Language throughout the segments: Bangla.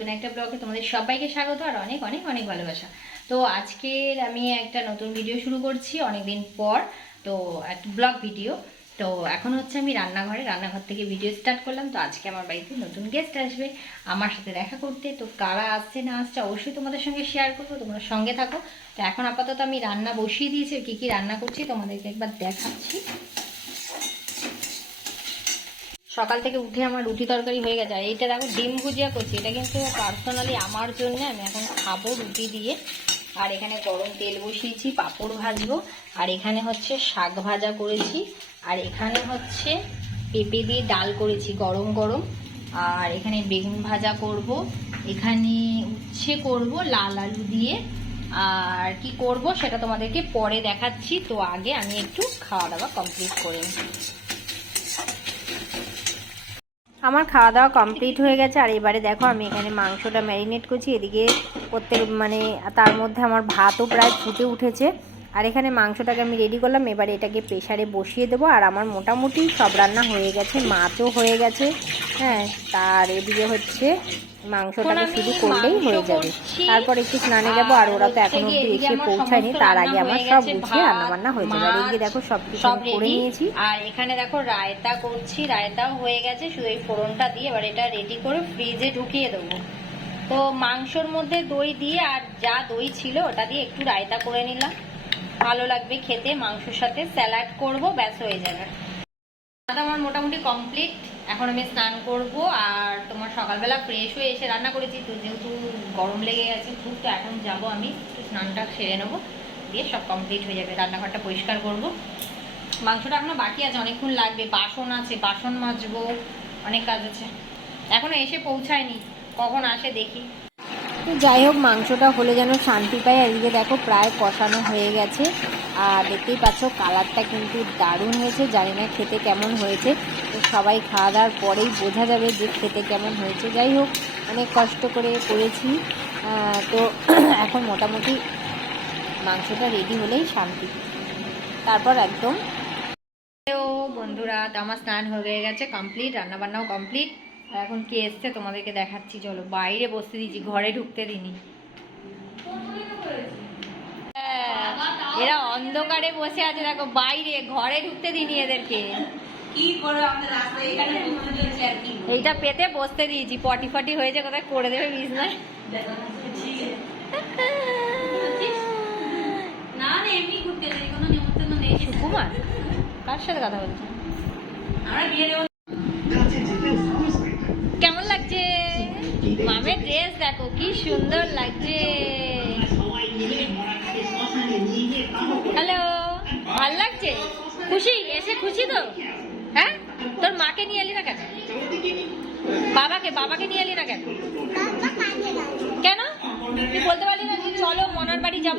নতুন একটা ব্লগে তোমাদের সবাইকে স্বাগত আর অনেক অনেক অনেক ভালোবাসা। তো আজকের আমি একটা নতুন ভিডিও শুরু করছি অনেকদিন পর, তো একটা ব্লগ ভিডিও তো এখন হচ্ছে আমি রান্নাঘরে, রান্নাঘর থেকে ভিডিও স্টার্ট করলাম। তো আজকে আমার বাড়িতে নতুন গেস্ট আসবে, আমার সাথে দেখা করতে। তো কারা আসছে, না আসছে অবশ্যই তোমাদের সঙ্গে শেয়ার করব, তোমরা সঙ্গে থাকো। তো এখন আপাতত আমি রান্না বসিয়ে দিয়েছি কী কী রান্না করছি তোমাদেরকে একবার দেখাচ্ছি। সকাল থেকে উঠে আমার রুটি তরকারি হয়ে গেছে। আর এইটা দেখো, ডিম ভুজিয়া করছি। এটা কিন্তু পার্সোনালি আমার জন্য, আমি এখন খাব রুটি দিয়ে। আর এখানে গরম তেল বসিয়েছি, পাঁপড় ভাজবো। আর এখানে হচ্ছে শাক ভাজা করেছি। আর এখানে হচ্ছে পেঁপে দিয়ে ডাল করেছি, গরম গরম। আর এখানে বেগুন ভাজা করব। এখানে উচ্ছে করব, লাল আলু দিয়ে। আর কি করব সেটা তোমাদেরকে পরে দেখাচ্ছি। তো আগে আমি একটু খাওয়া দাওয়া কমপ্লিট করে নিই। আমার খাওয়া দাওয়া কমপ্লিট হয়ে গেছে। আর এবারে দেখো, আমি এখানে মাংসটা ম্যারিনেট করছি। এদিকে প্রত্যেক মানে তার মধ্যে আমার ভাতও প্রায় ফুটে উঠেছে। আর এখানে মাংসটাকে আমি রেডি করলাম। এবারে এটাকে প্রেশারে বসিয়ে দেবো। আর আমার মোটামুটি সব রান্না হয়ে গেছে, মাছও হয়ে গেছে। হ্যাঁ তার এদিকে হচ্ছে মাংসটাকে শুধু করলেই হয়ে যাবে। তারপর একটু স্নানে যাব আর ওরা তো এখন অব্দি এসে পৌঁছায়নি তার আগে আমার সব গুছিয়ে রান্না বান্না হয়ে যাবে। আর এদিকে দেখো সব কিছু করে নিয়েছি। আর এখানে দেখো রায়তা করছি রায়তাও হয়ে গেছে শুধু এই ফোড়নটা দিয়ে এবার এটা রেডি করে ফ্রিজে ঢুকিয়ে দেবো। তো মাংসর মধ্যে দই দিয়ে আর যা দই ছিল ওটা দিয়ে একটু রায়তা করে নিলাম। ভালো লাগবে খেতে মাংসর সাথে স্যালাড করব ব্যাস হয়ে যাবে। আমার মোটামুটি কমপ্লিট এখন আমি স্নান করব আর তোমার সকালবেলা ফ্রেশ হয়ে এসে রান্না করেছি। তো যেহেতু গরম লেগে গেছে খুব, তো এখন যাব আমি। একটু স্নানটা সেরে নেব। দিয়ে সব কমপ্লিট হয়ে যাবে। রান্নাঘরটা পরিষ্কার করব। মাংসটা এখনও বাকি আছে, অনেকক্ষণ লাগবে। বাসন আছে, বাসন মাজবো, অনেক কাজ আছে। এখনও এসে পৌঁছায়নি। কখন আসে দেখি। যাই হোক, মাংসটা হলে যেন শান্তি পায় এদিকে দেখো, প্রায় কষানো হয়ে গেছে। দেখতেই পাচ্ছ, কালারটা কিন্তু দারুণ হয়েছে। জানি না খেতে কেমন হয়েছে। তো সবাই খাওয়া দাওয়ার পরেই বোঝা যাবে যে খেতে কেমন হয়েছে। যাই হোক, অনেক কষ্ট করে করেছি। তো এখন মোটামুটি মাংসটা রেডি হলেই শান্তি। তারপর একদম বন্ধুরা, আমার স্নান হয়ে গেছে কমপ্লিট রান্নাবান্নাও কমপ্লিট আর এখন কে এসছে তোমাদেরকে দেখাচ্ছি, চলো বাইরে বসতে দিয়েছি, ঘরে ঢুকতে দিনি হ্যাঁ, এরা অন্ধকারে বসে আছে দেখো বাইরে ঘরে ঢুকতে দিনি এদেরকে। কি করে আমাদের রাস্তায়? এখানে ঢুকতে আর কি? এইটা পেতে বসতে দিয়েছি পটি ফটি হয়েছে কোথায় করে দেবে বিজনেস না না এমনি ঘুরতে যাই কোনো নেমন্তন্ন নেই। সুকুমার কার সাথে কথা বলছো? আমরা বিয়ে দেবো। কেমন লাগছে? মামের ড্রেস দেখো কি সুন্দর লাগছে। হ্যালো। ভালো লাগছে? খুশি? এসে খুশি তো? হ্যাঁ? তোর মাকে নিয়ে এলি না কেন? বাবাকে বাবাকে নিয়ে এলি না কেন? কেন? তুই বলতে পারলি না চলো মনার বাড়ি যাব?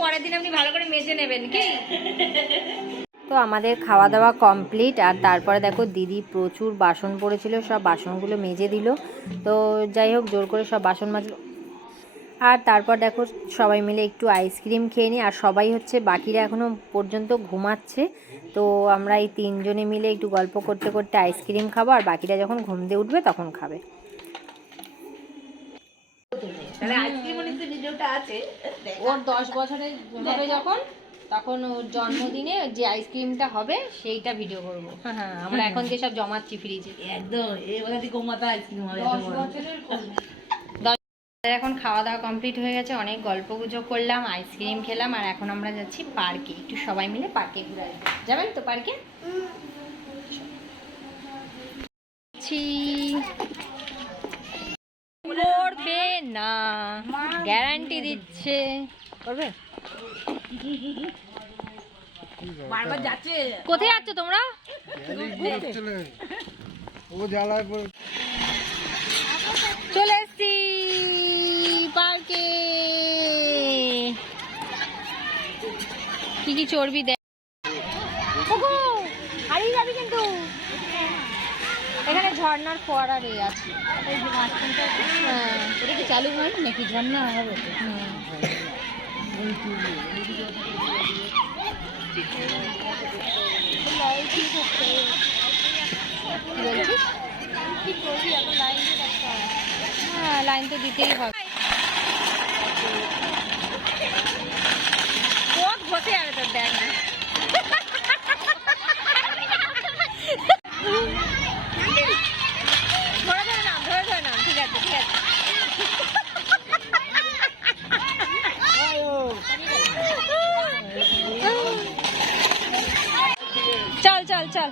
পরের দিন আপনি ভালো করে মেজে নেবেন, কি? তো আমাদের খাওয়া দাওয়া কমপ্লিট আর তারপরে দেখো দিদি প্রচুর বাসন পড়েছিল, সব বাসনগুলো মেজে দিল। তো যাই হোক, জোর করে সব বাসন মাজলো আর তারপর দেখো সবাই মিলে একটু আইসক্রিম খেয়ে নিই, আর সবাই হচ্ছে বাকিরা এখনও পর্যন্ত ঘুমাচ্ছে। তো আমরা এই তিনজনে মিলে একটু গল্প করতে করতে আইসক্রিম খাব, আর বাকিরা যখন ঘুম দিয়ে উঠবে তখন খাবে। ভিডিওটা আছে ওর দশ বছরের হবে যখন তখন ওর জন্মদিনে যে আইসক্রিমটা হবে সেইটা ভিডিও করব। হ্যাঁ হ্যাঁ আমরা এখন যেসব জমাচ্ছি ফ্রিজে একদম এই কথা থেকে মাথা আইসক্রিম হবে দশ বছরের এখন খাওয়া দাওয়া কমপ্লিট হয়ে গেছে অনেক গল্প গুজব করলাম আইসক্রিম খেলাম আর এখন আমরা যাচ্ছি পার্কে। একটু সবাই মিলে পার্কে ঘুরে আসব। যাবেন তো পার্কে? করবে না। গ্যারান্টি দিচ্ছে। করবে? বারবার যাচ্ছে। কোথায় যাচ্ছ তোমরা? ও জ্বালায় পড়ে চলে এসছি পার্কে। কি কি চর্বি দেয়? হারিয়ে যাবি কিন্তু। এখানে ঝর্নার ফোয়ারা রয়ে আছে। হ্যাঁ। এটা কি চালু হয় নাকি ঝর্ণা হবে? হ্যাঁ লাইন তো দিতেই হবে কোক ঘষে যাবে তোর দেখ না ধরে ধরে নাম ধরে ধরে নাম ঠিক আছে ঠিক আছে চল চল চল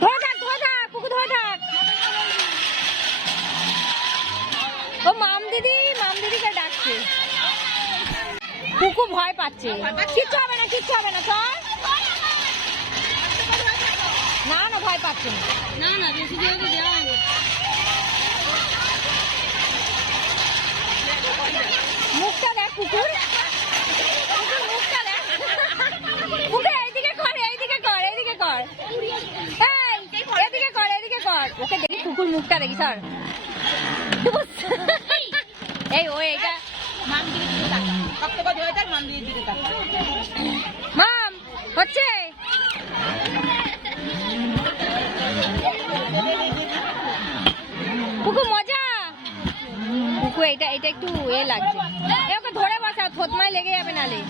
ধরে থাক ধরে থাক কুকু ধরে থাক ও মাম দিদি মাম দিদিকে ডাকছে। কুকু ভয় পাচ্ছে। কিচ্ছু হবে না কিচ্ছু হবে না চল। না না ভয় পাচ্ছে না। না বেশি দেওয়া মুখটা দেখ কুকুর কুকুর মুখটা দেখ। কুকুর এইদিকে কর এইদিকে কর এইদিকে কর। এদিকে কর এদিকে কর। ওকে দেখি কুকুর মুখটা দেখি স্যার এই, ও, এইটা। মাম মাম হচ্ছে? কুকু মজা। কুকু এটা এটা একটু এ লাগছে। ওকে ধরে বসা থতমায় লেগে যাবে নালে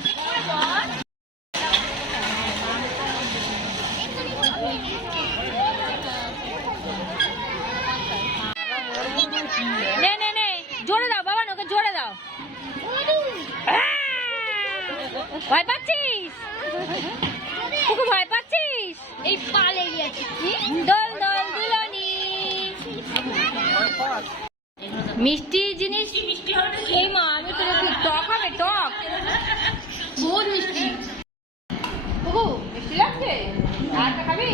নে নে নে জোরে দাও বাবা ওকে জোরে দাও ভয় পাচ্ছিস? কুকু ভয় পাচ্ছিস? এই পালে গিয়েছি দল দল দুলনি। মিষ্টি জিনিস? মা আমি তো টক হবে? টক? বহুত মিষ্টি। কুকু মিষ্টি লাগছে? খাবি?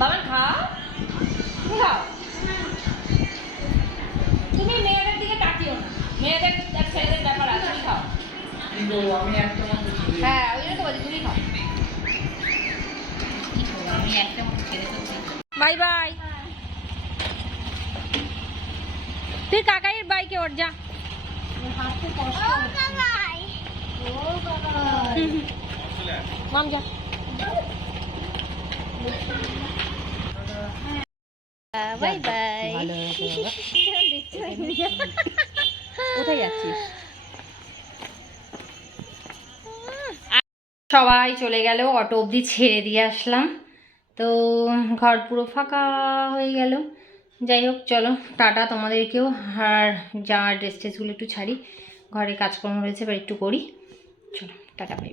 বাবা খাও। খাও। তুমি মেয়েদের দিকে তাকিও না। মেয়েদের হ্যাঁ ওই জন্য তো বলছি তুমি খাও আমি একটা মতো ছেড়ে তো বাই বাই। তুই কাকাইয়ের বাইকে ওর যা মাম যা। Bye bye. কোথায় যাচ্ছিস? সবাই চলে গেল, অটো অবধি ছেড়ে দিয়ে আসলাম। তো ঘর পুরো ফাঁকা হয়ে গেল। যাই হোক, চলো, টাটা তোমাদেরকেও। আর যাওয়ার ড্রেস ট্রেসগুলো একটু ছাড়ি, ঘরে কাজকর্ম রয়েছে বা একটু করি। চলো, টাটা বাই